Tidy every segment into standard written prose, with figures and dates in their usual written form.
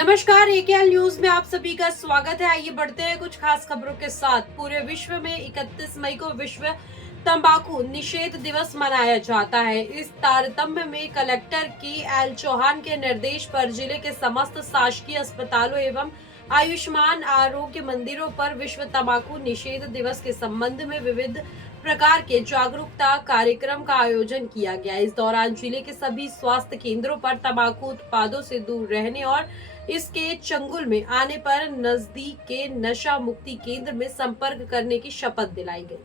नमस्कार, एकेएल न्यूज में आप सभी का स्वागत है। आइए बढ़ते हैं कुछ खास खबरों के साथ। पूरे विश्व में 31 मई को विश्व तंबाकू निषेध दिवस मनाया जाता है। इस तारतम्य में कलेक्टर के.एल. चौहान के निर्देश पर जिले के समस्त शासकीय अस्पतालों एवं आयुष्मान आरोग्य मंदिरों पर विश्व तंबाकू निषेध दिवस के संबंध में विविध प्रकार के जागरूकता कार्यक्रम का आयोजन किया गया। इस दौरान जिले के सभी स्वास्थ्य केंद्रों पर तंबाकू उत्पादों से दूर रहने और इसके चंगुल में आने पर नजदीक के नशा मुक्ति केंद्र में संपर्क करने की शपथ दिलाई गई।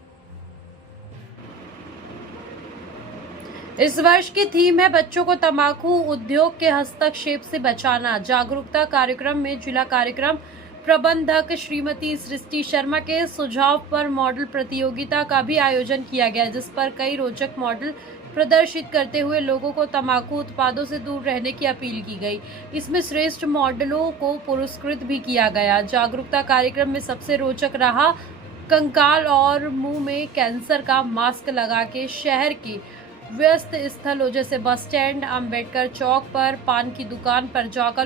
इस वर्ष की थीम है बच्चों को तंबाकू उद्योग के हस्तक्षेप से बचाना। जागरूकता कार्यक्रम में जिला कार्यक्रम प्रबंधक श्रीमती सृष्टि शर्मा के सुझाव पर मॉडल प्रतियोगिता का भी आयोजन किया गया, जिस पर कई रोचक मॉडल प्रदर्शित करते हुए लोगों को तंबाकू उत्पादों से दूर रहने की अपील की गई। इसमें श्रेष्ठ मॉडलों को पुरस्कृत भी किया गया। जागरूकता कार्यक्रम में सबसे रोचक रहा कंकाल और मुंह में कैंसर का मास्क लगा के शहर के व्यस्त स्थलों जैसे बस स्टैंड, अंबेडकर चौक पर पान की दुकान पर जाकर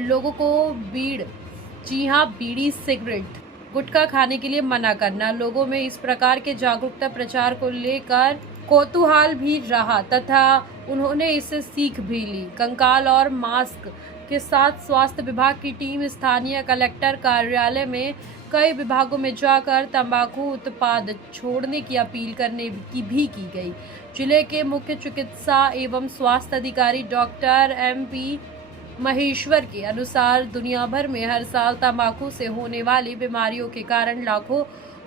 लोगों को बीड़ी, सिगरेट, गुटखा खाने के लिए मना करना। लोगों में इस प्रकार के जागरूकता प्रचार को लेकर कौतूहल भी रहा तथा उन्होंने इससे सीख भी ली। कंकाल और मास्क के साथ स्वास्थ्य विभाग की टीम स्थानीय कलेक्टर कार्यालय में कई विभागों में जाकर तंबाकू उत्पाद छोड़ने की अपील करने की गई। जिले के मुख्य चिकित्सा एवं स्वास्थ्य अधिकारी डॉक्टर MP महेश्वर के अनुसार दुनिया भर में हर साल तंबाकू से होने वाली बीमारियों के कारण लाखों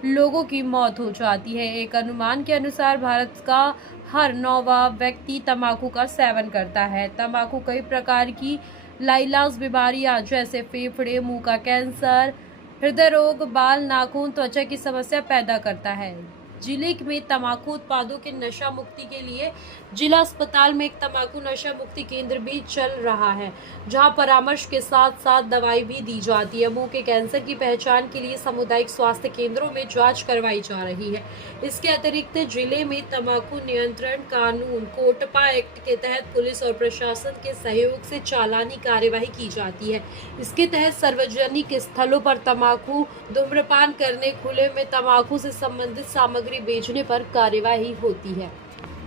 लोगों की मौत हो जाती है। एक अनुमान के अनुसार भारत का हर 9वां व्यक्ति तंबाकू का सेवन करता है। तंबाकू कई प्रकार की लाइलाज बीमारियां जैसे फेफड़े, मुंह का कैंसर, हृदय रोग, बाल, नाखून, त्वचा की समस्या पैदा करता है। जिले में तंबाकू उत्पादों के नशा मुक्ति के लिए जिला अस्पताल में एक तंबाकू नशा मुक्ति केंद्र भी चल रहा है, जहां परामर्श के साथ साथ दवाई भी दी जाती है। मुंह के कैंसर की पहचान के लिए सामुदायिक स्वास्थ्य केंद्रों में जांच करवाई जा रही है। इसके अतिरिक्त जिले में तंबाकू नियंत्रण कानून कोटपा एक्ट के तहत पुलिस और प्रशासन के सहयोग से चालानी कार्यवाही की जाती है। इसके तहत सार्वजनिक स्थलों पर तंबाकू धूम्रपान करने, खुले में तंबाकू से संबंधित सामग्री बेचने पर कार्यवाही होती है।